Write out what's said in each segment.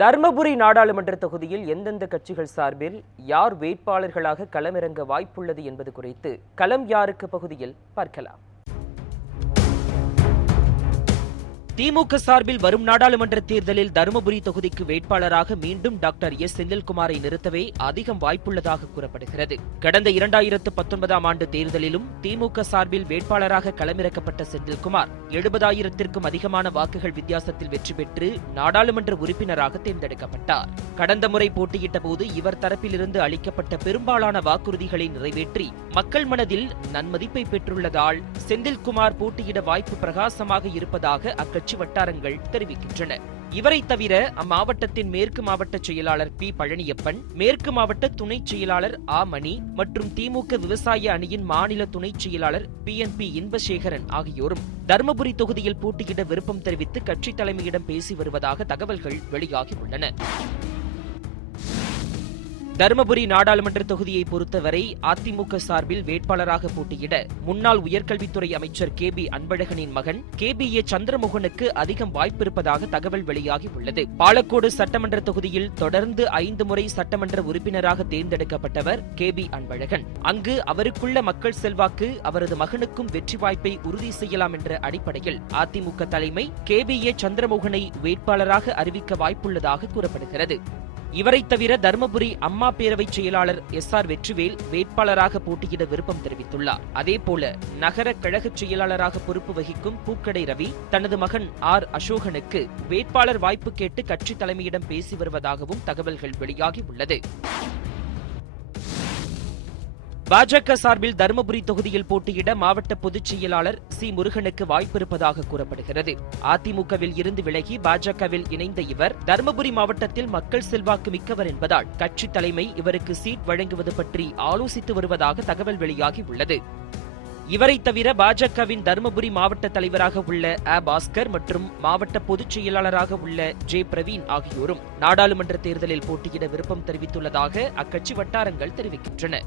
தர்மபுரி நாடாளுமன்ற தொகுதியில் எந்தெந்த கட்சிகள் சார்பில் யார் வேட்பாளர்களாக களமிறங்க வாய்ப்புள்ளது என்பது குறித்து களம் யாருக்கு பகுதியில் பார்க்கலாம். திமுக சார்பில் வரும் நாடாளுமன்ற தேர்தலில் தருமபுரி தொகுதிக்கு வேட்பாளராக மீண்டும் டாக்டர் எஸ். செந்தில்குமாரை நிறுத்தவே அதிகம் வாய்ப்புள்ளதாக கூறப்படுகிறது. கடந்த இரண்டாயிரத்து பத்தொன்பதாம் ஆண்டு தேர்தலிலும் திமுக சார்பில் வேட்பாளராக களமிறக்கப்பட்ட செந்தில்குமார் எழுபதாயிரத்திற்கும் அதிகமான வாக்குகள் வித்தியாசத்தில் வெற்றி பெற்று நாடாளுமன்ற உறுப்பினராக தேர்ந்தெடுக்கப்பட்டார். கடந்த முறை போட்டியிட்ட போது இவர் தரப்பிலிருந்து அளிக்கப்பட்ட பெரும்பாலான வாக்குறுதிகளை நிறைவேற்றி மக்கள் மனதில் நன்மதிப்பை பெற்றுள்ளதால் செந்தில்குமார் போட்டியிட வாய்ப்பு பிரகாசமாக இருப்பதாக அக்கட்சி வட்டாரங்கள் தெரிவிக்கின்றன. இவரை தவிர அம்மாவட்டத்தின் மேற்கு மாவட்ட செயலாளர் பி. பழனியப்பன் மேற்கு மாவட்ட துணை செயலாளர் ஆ. மணி மற்றும் திமுக விவசாய அணியின் மாநில துணை செயலாளர் பி. என். பி. இன்பசேகரன் ஆகியோரும் தருமபுரி தொகுதியில் போட்டியிட விருப்பம் தெரிவித்து கட்சி தலைமையிடம் பேசி வருவதாக தகவல்கள் வெளியாகியுள்ளன தருமபுரி நாடாளுமன்ற தொகுதியை பொறுத்தவரை அதிமுக சார்பில் வேட்பாளராக போட்டியிட முன்னாள் உயர்கல்வித்துறை அமைச்சர் கே பி அன்பழகனின் மகன் கே பி ஏ சந்திரமோகனுக்கு அதிகம் வாய்ப்பிருப்பதாக தகவல் வெளியாகி உள்ளது. பாலக்கோடு சட்டமன்ற தொகுதியில் தொடர்ந்து ஐந்து முறை சட்டமன்ற உறுப்பினராக தேர்ந்தெடுக்கப்பட்டவர் கே பி அன்பழகன். அங்கு அவருக்குள்ள மக்கள் செல்வாக்கு அவரது மகனுக்கும் வெற்றி வாய்ப்பை உறுதி செய்யலாம் என்ற அடிப்படையில் அதிமுக தலைமை கே பி ஏ சந்திரமோகனை வேட்பாளராக அறிவிக்க வாய்ப்புள்ளதாக கூறப்படுகிறது. இவரை தவிர தருமபுரி அம்மா பேரவை செயலாளர் எஸ் ஆர் வெற்றிவேல் வேட்பாளராக போட்டியிட விருப்பம் தெரிவித்துள்ளார். அதேபோல நகர கழக செயலாளராக பொறுப்பு வகிக்கும் பூக்கடை ரவி தனது மகன் ஆர் அசோகனுக்கு வேட்பாளர் வாய்ப்பு கேட்டு கட்சி தலைமையிடம் பேசி வருவதாகவும் தகவல்கள் வெளியாகி உள்ளது. பாஜக சார்பில் தருமபுரி தொகுதியில் போட்டியிட மாவட்ட பொதுச் செயலாளர் சி. முருகனுக்கு வாய்ப்பிருப்பதாக கூறப்படுகிறது. அதிமுகவில் இருந்து விலகி பாஜகவில் இணைந்த இவர் தருமபுரி மாவட்டத்தில் மக்கள் செல்வாக்கு மிக்கவர் என்பதால் கட்சி தலைமை இவருக்கு சீட் வழங்குவது பற்றி ஆலோசித்து வருவதாக தகவல் வெளியாகி உள்ளது. இவரை தவிர பாஜகவின் தருமபுரி மாவட்ட தலைவராக உள்ள அ. பாஸ்கர் மற்றும் மாவட்ட பொதுச் செயலாளராக உள்ள ஜே. பிரவீன் ஆகியோரும் நாடாளுமன்ற தேர்தலில் போட்டியிட விருப்பம் தெரிவித்துள்ளதாக அக்கட்சி வட்டாரங்கள் தெரிவிக்கின்றன.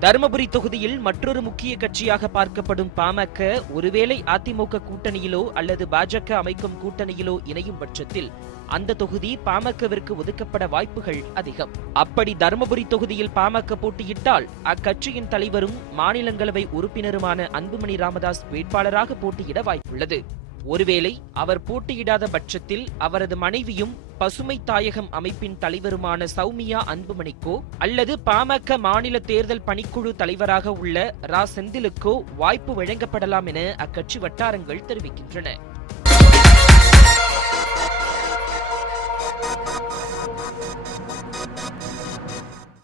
தருமபுரி தொகுதியில் மற்றொரு முக்கிய கட்சியாக பார்க்கப்படும் பாமக ஒருவேளை அதிமுக கூட்டணியிலோ அல்லது பாஜக அமைக்கும் கூட்டணியிலோ இணையும் பட்சத்தில் அந்த தொகுதி பாமகவிற்கு ஒதுக்கப்பட வாய்ப்புகள் அதிகம். அப்படி தருமபுரி தொகுதியில் பாமக போட்டியிட்டால் அக்கட்சியின் தலைவரும் மாநிலங்களவை உறுப்பினருமான அன்புமணி ராமதாஸ் வேட்பாளராக போட்டியிட வாய்ப்புள்ளது. ஒருவேளை அவர் போட்டியிடாத பட்சத்தில் அவரது மனைவியும் பசுமை தாயகம் அமைப்பின் தலைவருமான சௌமியா அன்புமணிக்கோ அல்லது பாமக மாநில தேர்தல் பணிக்குழு தலைவராக உள்ள ரா செந்திலுக்கோ வாய்ப்பு வழங்கப்படலாம் என அக்கட்சி வட்டாரங்கள் தெரிவிக்கின்றன.